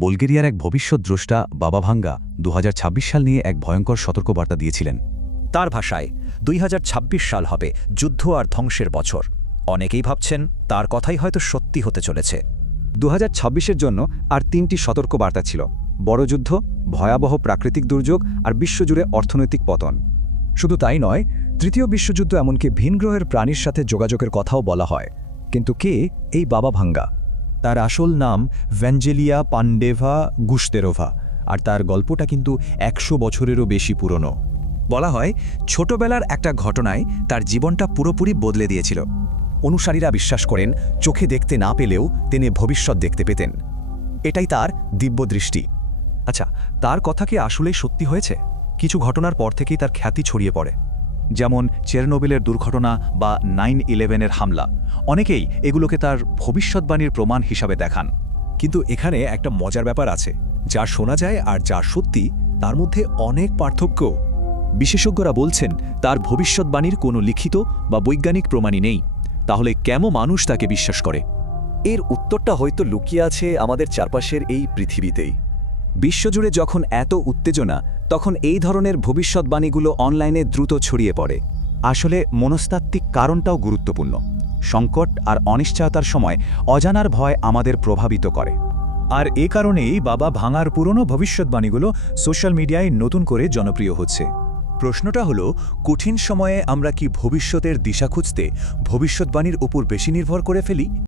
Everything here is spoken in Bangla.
বুলগেরিয়ার এক ভবিষ্যৎ দ্রষ্টা বাবা ভাঙ্গা দু হাজার ছাব্বিশ সাল নিয়ে এক ভয়ঙ্কর সতর্কবার্তা দিয়েছিলেন। তার ভাষায় দুই হাজার ছাব্বিশ সাল হবে যুদ্ধ আর ধ্বংসের বছর। অনেকেই ভাবছেন তার কথাই হয়তো সত্যি হতে চলেছে। দু হাজার জন্য আর তিনটি সতর্কবার্তা ছিল, বড় যুদ্ধ, ভয়াবহ প্রাকৃতিক দুর্যোগ আর বিশ্বজুড়ে অর্থনৈতিক পতন। শুধু তাই নয়, তৃতীয় বিশ্বযুদ্ধ এমনকি ভিনগ্রহের প্রাণীর সাথে যোগাযোগের কথাও বলা হয়। কিন্তু কে এই বাবা ভাঙ্গা? তার আসল নাম ভ্যাঞ্জেলিয়া পান্ডেভা গুস্তেরোভা আর তার গল্পটা কিন্তু একশো বছরেরও বেশি পুরনো। বলা হয়, ছোটবেলার একটা ঘটনায় তার জীবনটা পুরোপুরি বদলে দিয়েছিল। অনুসারীরা বিশ্বাস করেন, চোখে দেখতে না পেলেও তিনি ভবিষ্যৎ দেখতে পেতেন। এটাই তার দিব্যদৃষ্টি। আচ্ছা তার কথা কি আসলেই সত্যি হয়েছে? কিছু ঘটনার পর থেকেই তার খ্যাতি ছড়িয়ে পড়ে। যেমন চেরনোবিলের দুর্ঘটনা বা নাইন ইলেভেনের হামলা। অনেকেই এগুলোকে তার ভবিষ্যৎবাণীর প্রমাণ হিসাবে দেখান। কিন্তু এখানে একটা মজার ব্যাপার আছে। যা শোনা যায় আর যা সত্যি, তার মধ্যে অনেক পার্থক্য বিশেষজ্ঞরা বলছেন, তার ভবিষ্যৎবাণীর কোনো লিখিত বা বৈজ্ঞানিক প্রমাণই নেই। তাহলে কেমন মানুষ তাকে বিশ্বাস করে? এর উত্তরটা হয়তো লুকিয়ে আছে আমাদের চারপাশের এই পৃথিবীতেই। বিশ্বজুড়ে যখন এত উত্তেজনা তখন এই ধরনের ভবিষ্যৎবাণীগুলো অনলাইনে দ্রুত ছড়িয়ে পড়ে। আসলে মনস্তাত্ত্বিক কারণটাও গুরুত্বপূর্ণ। সংকট আর অনিশ্চয়তার সময় অজানার ভয় আমাদের প্রভাবিত করে। আর এ কারণেই বাবা ভাঙার পুরনো ভবিষ্যৎবাণীগুলো সোশ্যাল মিডিয়ায় নতুন করে জনপ্রিয় হচ্ছে। প্রশ্নটা হলো, কঠিন সময়ে আমরা কি ভবিষ্যতের দিশা খুঁজতে ভবিষ্যৎবাণীর উপর বেশি নির্ভর করে ফেলি?